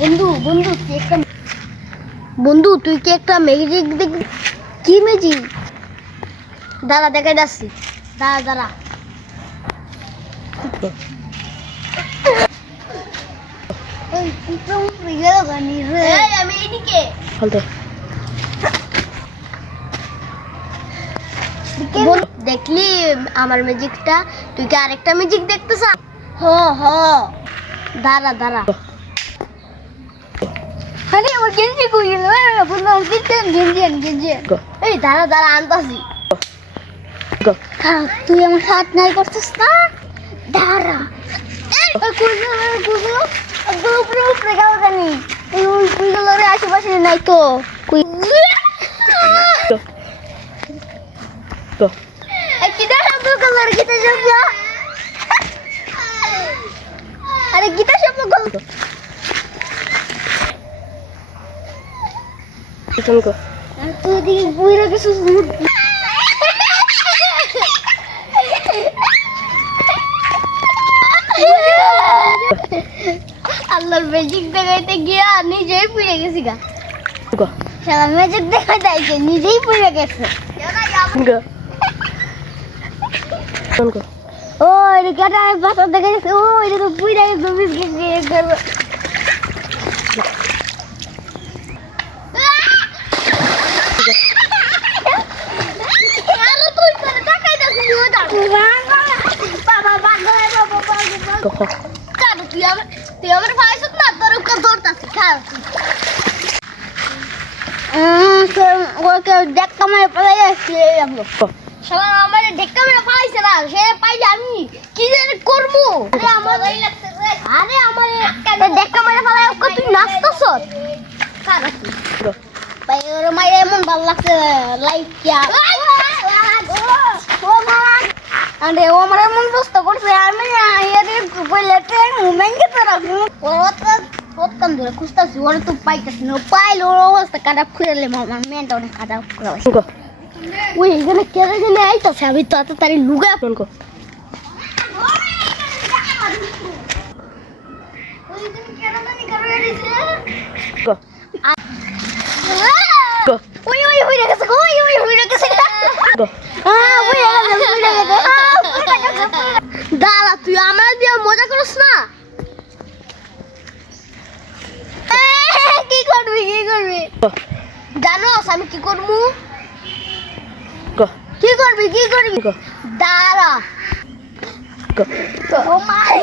বন্ধু বন্ধু তুই একটা বন্ধু তুই কি একটা ম্যাজিক দেখ কি ম্যাজিক দাঁড়া দেখাই যাচ্ছি। দাঁড়া দাঁড়া। ওই বিক্রম তুই গেল গানি রে? আমি এইদিকে। ফালতু দেখলি আমার ম্যাজিকটা তুই কি আরেকটা ম্যাজিক দেখতেছ হ হ। দাঁড়া দাঁড়া। আরে আমার গেঞ্জি কই গেল? বন্ধু কিচেন গেঞ্জি গেঞ্জি এই দাঁড়া দাঁড়া আনতাছি। তুই আমার হাত নাই করছিস না? দাঁড়া। এই, ওই কুইগুলো কুইগুলো একদম উপরে susut. আল্লাহর ম্যাজিক দেখাইতে গিয়া নিজেই পুড়ে গেছি গা। সারা ম্যাজিক দেখাইতে আইছে নিজেই পুড়ে গেছে। ও এটা কাটা বাসা দেখা যাচ্ছে ও এটা তো পুড়ে গেছে। তুই আমার তুই আমার ভাইস না তোর ওকে ধরতাছি খাও ওকে দেখা মেরে পালাই আসছে শালা আমার ঢেকা মেরে পালাইছে না সে পাইলে আমি কি জানি করব আরে লাইক আরে ও আমার এমন দোস্ত করছে আমি এদের কইলে ট্রেন মুভমেন্ট কে রাখব ওর তো কতক্ষণ ধরে খুঁজতেছি ওর তো পাইতেছি না পাইলে ওর অবস্থা কাটা খুঁড়ে আমার মেনটা অনেক কাটা খুঁড়ে গো ওই এখানে কেন জানি আইতাছে আমি তো তাড়াতাড়ি লুগা পিছন গো গো গো ওই ওই হই গেছে ওই ওই হই গেছে গো হ্যাঁ ওই গেছে ওই গেছে দাঁড়া তুই আমার দিয়ে মজা করিস না? কি করবি কি করবি? জানোস আমি কি করব? কি। করবি কি করবি? দাঁড়া। গো ও মাই